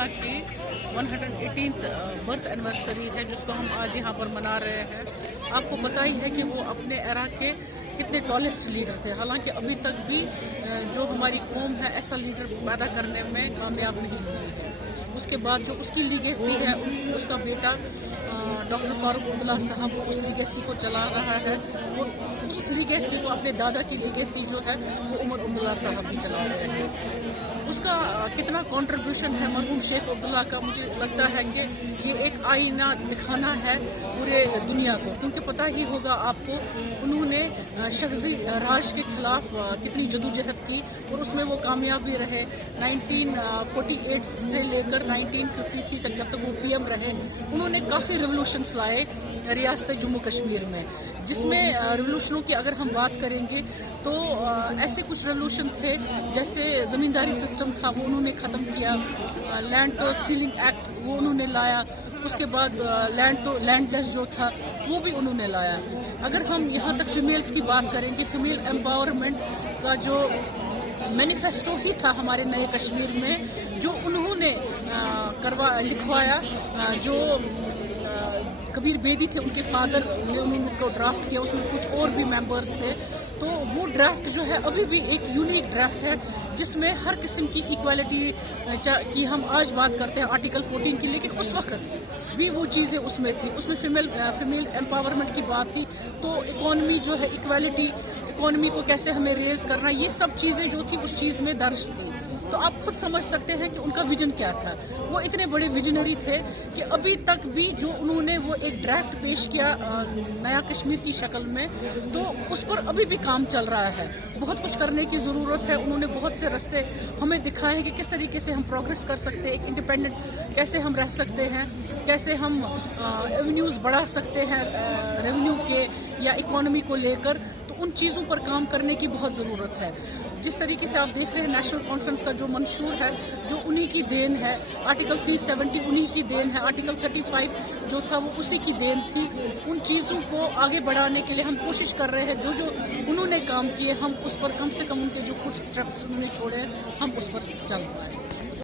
अब्दुल्ला की 118th birth anniversary है, जिसको हम आज यहाँ पर मना रहे हैं। आपको पता ही है कि वो अपने एरा के कितने टॉलेस्ट लीडर थे। हालांकि अभी तक भी जो हमारी कौम है ऐसा लीडर पैदा करने में कामयाब नहीं हुई है। उसके बाद जो उसकी लीगेसी है, उसका बेटा डॉक्टर फारूक अब्दुल्ला साहब उस लीगेसी को चला रहा है, और उस लीगेसी को अपने दादा की लीगेसी जो है वो उमर अब्दुल्ला साहब भी चला रहे हैं। उसका कितना कंट्रीब्यूशन है मरहूम शेख अब्दुल्ला का, मुझे लगता है कि ये एक आईना दिखाना है पूरे दुनिया को, क्योंकि पता ही होगा आपको उन्होंने शख्सी राज के खिलाफ कितनी जदोजहद की और उसमें वो कामयाब भी रहे। 1948 से लेकर 1953 तक जब तक वो पीएम रहे, उन्होंने काफ़ी रेवोल्यूशंस लाए रियासत जम्मू कश्मीर में, जिसमें रेवोल्यूशनों की अगर हम बात करेंगे तो ऐसे कुछ रेवोल्यूशन थे जैसे ज़मींदारी सिस्टम था वो उन्होंने ख़त्म किया, लैंड टू सीलिंग एक्ट वो उन्होंने लाया, उसके बाद लैंडलेस जो था वो भी उन्होंने लाया। अगर हम यहाँ तक फीमेल्स की बात करेंगे, फीमेल एम्पावरमेंट का जो मैनिफेस्टो ही था हमारे नए कश्मीर में, जो उन्होंने लिखवाया, जो कबीर बेदी थे उनके फादर ने उनको ड्राफ्ट किया, उसमें कुछ और भी मेंबर्स थे, तो वो ड्राफ्ट जो है अभी भी एक यूनिक ड्राफ्ट है जिसमें हर किस्म की इक्वालिटी की हम आज बात करते हैं आर्टिकल 14 की, लेकिन उस वक्त भी वो चीज़ें उसमें थी, उसमें फीमेल एम्पावरमेंट की बात थी। तो इकोनॉमी जो है, इकोनॉमी को कैसे हमें रेज करना, ये सब चीज़ें जो थी उस चीज़ में दर्ज थी। तो आप खुद समझ सकते हैं कि उनका विजन क्या था। वो इतने बड़े विजनरी थे कि अभी तक भी जो उन्होंने वो एक ड्राफ्ट पेश किया नया कश्मीर की शक्ल में, तो उस पर अभी भी काम चल रहा है। बहुत कुछ करने की ज़रूरत है। उन्होंने बहुत से रास्ते हमें दिखाए हैं कि किस तरीके से हम प्रोग्रेस कर सकते हैं, एक इंडिपेंडेंट कैसे हम रह सकते हैं, कैसे हम एवेन्यूज़ बढ़ा सकते हैं रेवेन्यू के या इकोनॉमी को लेकर। तो उन चीज़ों पर काम करने की बहुत ज़रूरत है। जिस तरीके से आप देख रहे हैं नेशनल कॉन्फ्रेंस का जो मंशूर है, जो उन्हीं की देन है, आर्टिकल 370 उन्हीं की देन है, आर्टिकल 35 जो था वो उसी की देन थी। उन चीज़ों को आगे बढ़ाने के लिए हम कोशिश कर रहे हैं, जो उन्होंने काम किए हम उस पर कम से कम उनके जो फुट स्टेप्स उन्होंने छोड़े हैं हम उस पर चल पाएँ।